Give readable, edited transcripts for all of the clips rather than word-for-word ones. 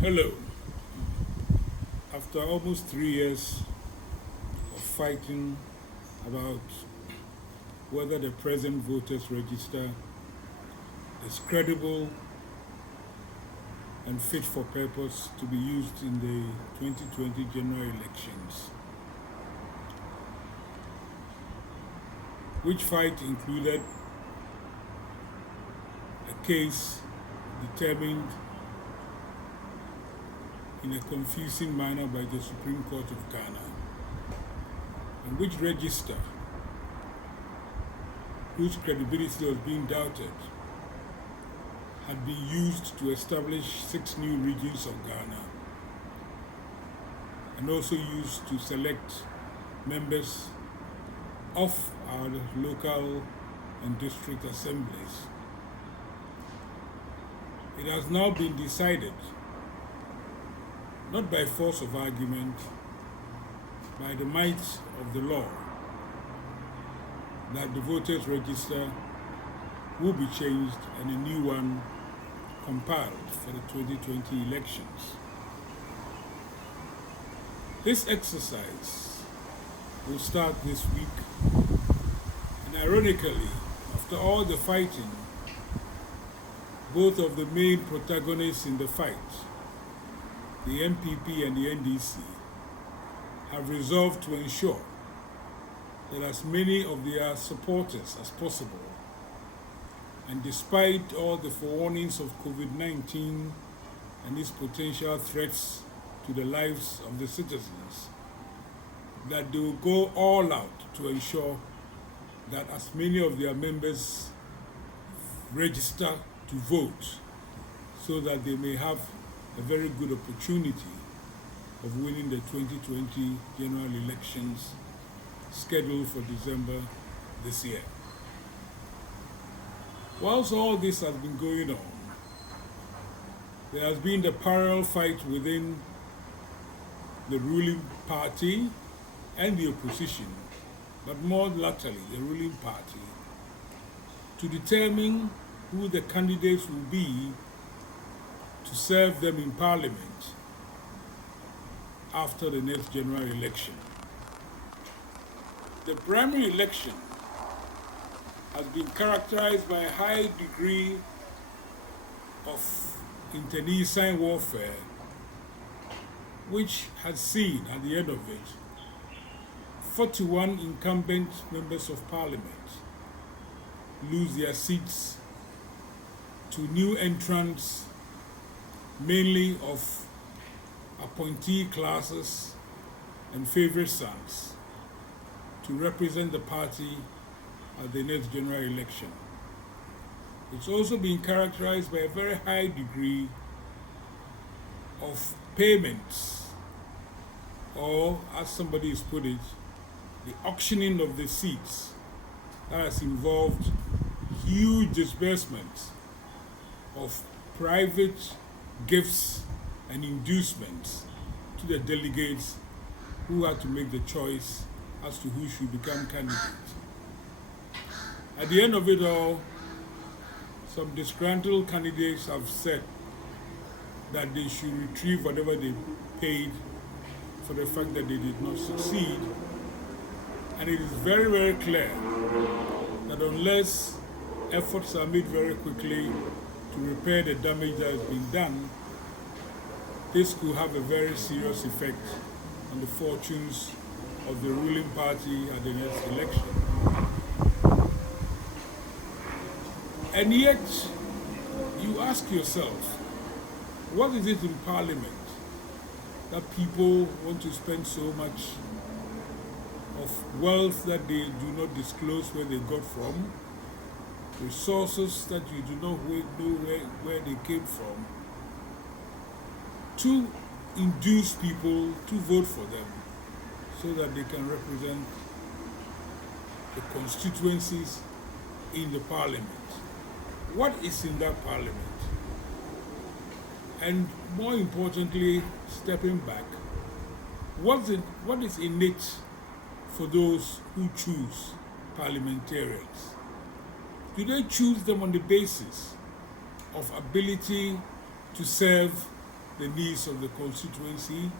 Hello. After almost 3 years of fighting about whether the present voters register is credible and fit for purpose to be used in the 2020 general elections, which fight included a case determined in a confusing manner by the Supreme Court of Ghana, and which register, whose credibility was being doubted, had been used to establish 6 new regions of Ghana, and also used to select members of our local and district assemblies. It has now been decided, not by force of argument, by the might of the law, that the voters' register will be changed and a new one compiled for the 2020 elections. This exercise will start this week, and ironically, after all the fighting, both of the main protagonists in the fight, the MPP and the NDC, have resolved to ensure that as many of their supporters as possible, and despite all the forewarnings of COVID-19 and its potential threats to the lives of the citizens, that they will go all out to ensure that as many of their members register to vote so that they may have a very good opportunity of winning the 2020 general elections scheduled for December this year. Whilst all this has been going on, there has been the parallel fight within the ruling party and the opposition, but more latterly the ruling party, to determine who the candidates will be to serve them in Parliament after the next general election. The primary election has been characterized by a high degree of internecine warfare, which has seen at the end of it 41 incumbent members of Parliament lose their seats to new entrants, mainly of appointee classes and favorite sons, to represent the party at the next general election. It's also been characterized by a very high degree of payments, or as somebody has put it, the auctioning of the seats that has involved huge disbursements of private gifts and inducements to the delegates who had to make the choice as to who should become candidate. At the end of it all, some disgruntled candidates have said that they should retrieve whatever they paid for the fact that they did not succeed. And it is very, very clear that unless efforts are made very quickly to repair the damage that has been done, this could have a very serious effect on the fortunes of the ruling party at the next election. And yet, you ask yourself, what is it in Parliament that people want to spend so much of wealth that they do not disclose where they got from, resources that you do not know where they came from, to induce people to vote for them so that they can represent the constituencies in the Parliament? What is in that Parliament? And more importantly, stepping back, what is in it for those who choose parliamentarians? Do they choose them on the basis of ability to serve the needs of the constituency?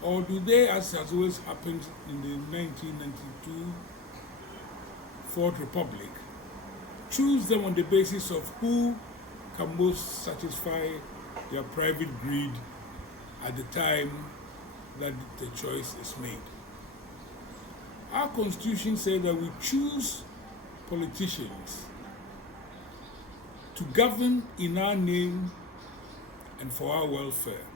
Or do they, as has always happened in the 1992 Fourth Republic, choose them on the basis of who can most satisfy their private greed at the time that the choice is made? Our Constitution says that we choose politicians to govern in our name and for our welfare.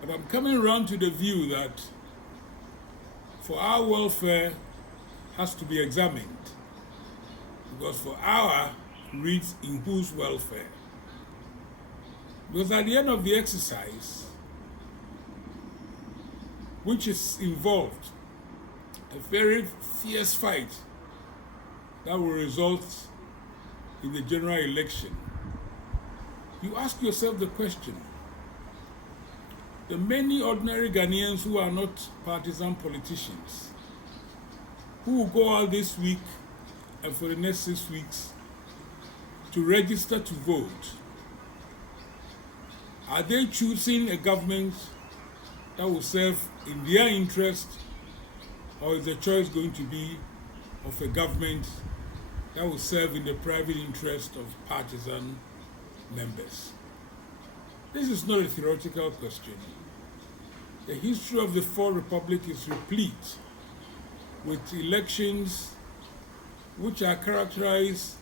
But I'm coming around to the view that for our welfare has to be examined, because for our reads in whose welfare. Because at the end of the exercise, which is involved a very fierce fight that will result in the general election, you ask yourself the question, the many ordinary Ghanaians who are not partisan politicians, who will go out this week and for the next 6 weeks to register to vote, are they choosing a government that will serve in their interest, or is the choice going to be of a government that will serve in the private interest of partisan members? This is not a theoretical question. The history of the Fourth Republic is replete with elections which are characterized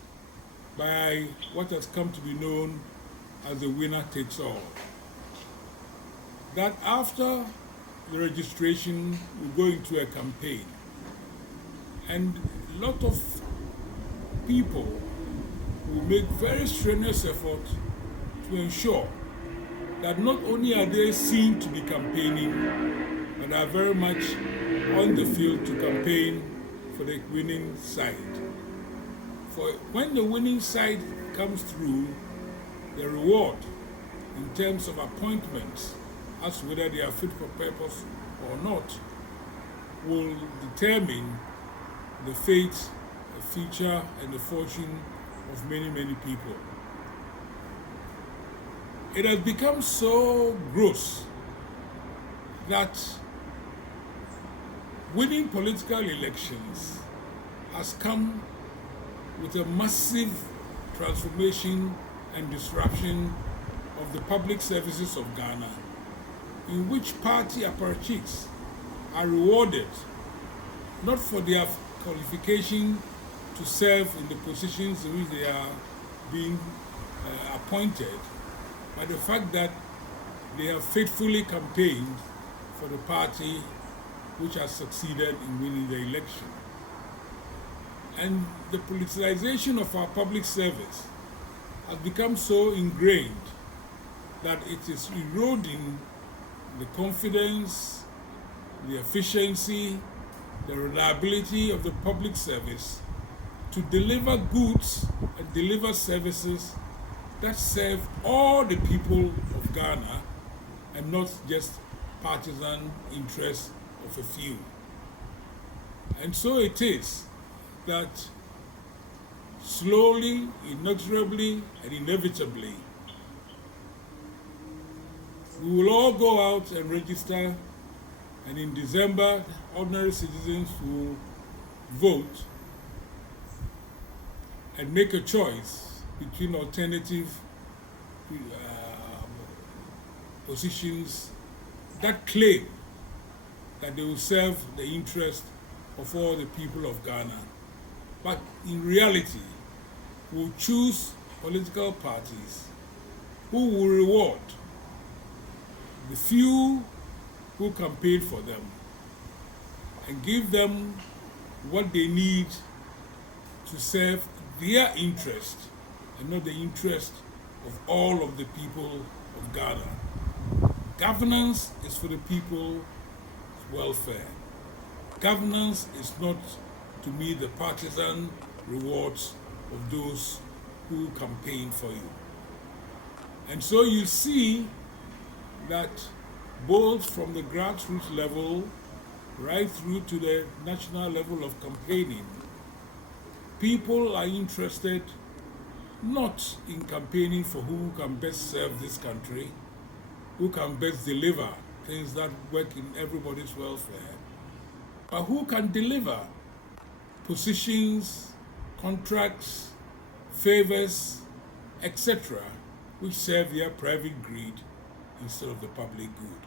by what has come to be known as the winner takes all. That after the registration, we go into a campaign, and a lot of people will make very strenuous effort to ensure that not only are they seen to be campaigning, but are very much on the field to campaign for the winning side. For when the winning side comes through, the reward in terms of appointments, as to whether they are fit for purpose or not, will determine the fate, the future, and the fortune of many, many people. It has become so gross that winning political elections has come with a massive transformation and disruption of the public services of Ghana, in which party apparatchiks are rewarded not for their qualification to serve in the positions in which they are being appointed, but the fact that they have faithfully campaigned for the party which has succeeded in winning the election. And the politicization of our public service has become so ingrained that it is eroding the confidence, the efficiency, the reliability of the public service to deliver goods and deliver services that serve all the people of Ghana and not just partisan interests of a few. And so it is that slowly, inexorably, and inevitably, we will all go out and register, and in December, ordinary citizens will vote and make a choice between alternative positions that claim that they will serve the interest of all the people of Ghana. But in reality, will choose political parties who will reward the few who campaign for them and give them what they need to serve their interest and not the interest of all of the people of Ghana. Governance is for the people's welfare. Governance is not, to me, the partisan rewards of those who campaign for you. And so you see that both from the grassroots level right through to the national level of campaigning, people are interested not in campaigning for who can best serve this country, who can best deliver things that work in everybody's welfare, but who can deliver positions, contracts, favors, etc., which serve their private greed instead of the public good.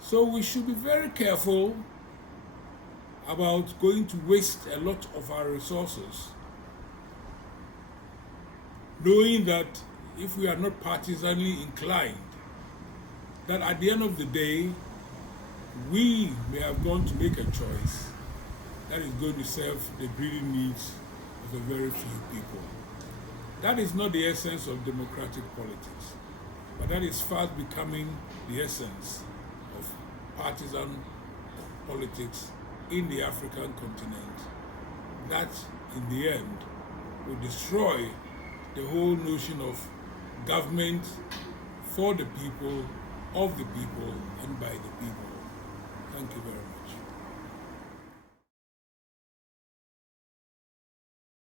So we should be very careful about going to waste a lot of our resources, knowing that if we are not partisanly inclined, that at the end of the day, we may have gone to make a choice that is going to serve the greedy needs of a very few people. That is not the essence of democratic politics, but that is fast becoming the essence of partisan politics in the African continent. That, in the end, will destroy the whole notion of government for the people, of the people, and by the people. Thank you very much.